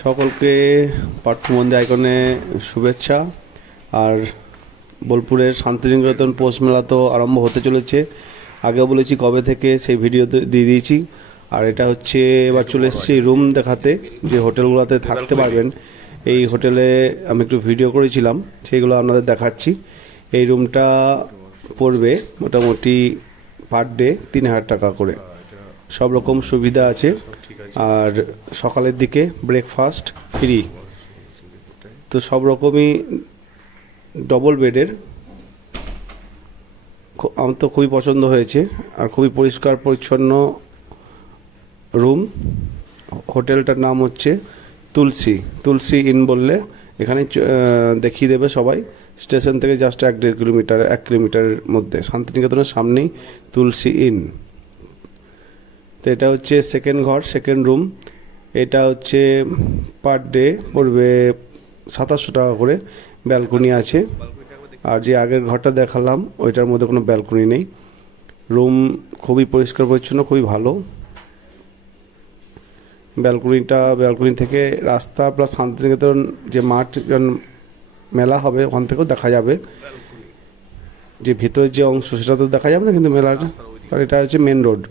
সকলকে পাঠ্যমন্দির আইকনে শুভেচ্ছা। আর বোলপুরের শান্তিনিকেতন পৌষ মেলা তো আরম্ভ হতে চলেছে। আগেও বলেছি কবে থেকে, সেই ভিডিওতে দিয়ে দিয়েছি। আর এটা হচ্ছে এবার চলে এসেছি রুম দেখাতে, যে হোটেলগুলোতে থাকতে পারবেন। এই হোটেলে আমি একটু ভিডিও করেছিলাম, সেইগুলো আপনাদের দেখাচ্ছি। এই রুমটা পড়বে মোটামুটি পার ডে 3000 টাকা করে। সব রকম সুবিধা আছে, আর সকালের দিকে ব্রেকফাস্ট ফ্রি। তো সব রকমই ডবল বেডের, আমার তো খুবই পছন্দ হয়েছে। আর খুবই পরিষ্কার পরিচ্ছন্ন রুম। হোটেলটার নাম হচ্ছে তুলসী ইন বললে এখানে দেখিয়ে দেবে সবাই। স্টেশন থেকে জাস্ট 1 কিলোমিটারের মধ্যে, শান্তিনিকেতনের সামনেই তুলসী ইন। তো এটা হচ্ছে সেকেন্ড রুম। এটা হচ্ছে পার ডে পড়বে 2700 টাকা করে। ব্যালকনি আছে। আর যে আগের ঘরটা দেখালাম ওইটার মধ্যে কোনো ব্যালকনি নেই। রুম খুবই পরিষ্কার পরিচ্ছন্ন, খুবই ভালো। ব্যালকনি থেকে রাস্তা প্লাস শান্তিনিকেতন যে মাঠ মেলা হবে ওখান থেকেও দেখা যাবে। যে ভিতরের যে অংশ সেটা তো দেখা যাবে না, কিন্তু মেলাটা, কারণ এটা হচ্ছে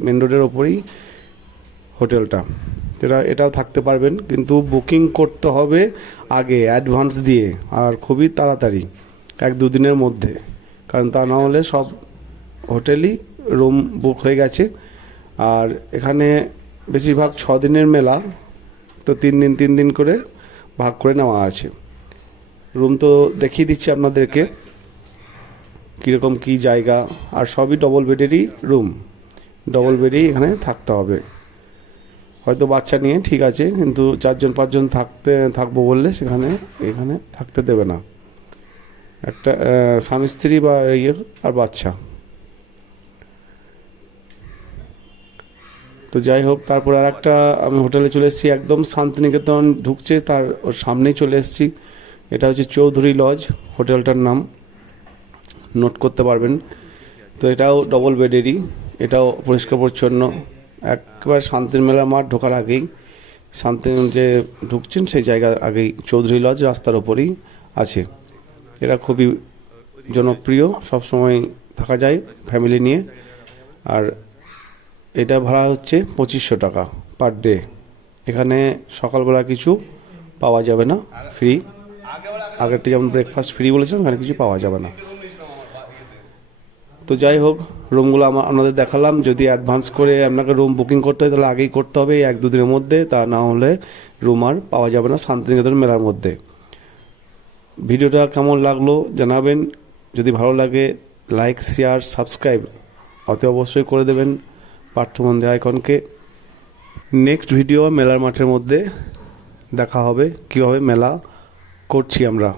মেন রোডের ওপরেই হোটেলটা। এটাও থাকতে পারবেন, কিন্তু বুকিং করতে হবে আগে অ্যাডভান্স দিয়ে, আর খুবই তাড়াতাড়ি, 1-2 দিনের মধ্যে। কারণ তা না হলে সব হোটেলই রুম বুক হয়ে গেছে। আর এখানে বেশিরভাগ 6 দিনের মেলা, তো 3 দিন করে ভাগ করে নেওয়া আছে। রুম তো দেখিয়ে দিচ্ছি আপনাদেরকে কীরকম কী জায়গা। আর সবই ডবল বেডেরই রুম, ডবল বেডেই এখানে থাকতে হবে। হয়তো বাচ্চা নিয়ে ঠিক আছে, কিন্তু 4-5 জন থাকবো বললে এখানে থাকতে দেবে না। একটা স্বামী স্ত্রী বা আর বাচ্চা। তো যাই হোক, তারপর আর একটা আমি হোটেলে চলে এসেছি, একদম শান্তিনিকেতন ঢুকছে তার ওর সামনেই চলে এসেছি। এটা হচ্ছে চৌধুরী লজ হোটেলটার নাম, নোট করতে পারবেন। তো এটাও ডবল বেডেরই, এটাও পরিষ্কার পরিচ্ছন্ন। একবার শান্তির মেলা মাঠ ঢোকার আগেই, যে ঢুকছেন সেই জায়গার আগেই চৌধুরী লজ রাস্তার ওপরেই আছে। এরা খুবই জনপ্রিয়, সবসময় থাকা যায় ফ্যামিলি নিয়ে। আর এটা ভাড়া হচ্ছে 2500 টাকা পার ডে। এখানে সকালবেলা কিছু পাওয়া যাবে না, ফ্রি। আগেরটা যেমন ব্রেকফাস্ট ফ্রি বলেছিলাম, এখানে কিছু পাওয়া যাবে না। তো যাই হোক, রুমগুলো আপনাদের দেখালাম। যদি অ্যাডভান্স করে আপনাকে রুম বুকিং করতে হয় তাহলে আগেই করতে হবে, 1-2 দিনের মধ্যে। তা না হলে রুম আর পাওয়া যাবে না শান্তিনিকেতন মেলার মধ্যে। ভিডিওটা কেমন লাগলো জানাবেন। যদি ভালো লাগে লাইক, শেয়ার, সাবস্ক্রাইব অতি অবশ্যই করে দেবেন পাঠ্যমন্দির আইকনকে। নেক্সট ভিডিও মেলার মাঠের মধ্যে দেখা হবে, কীভাবে মেলা করছি আমরা।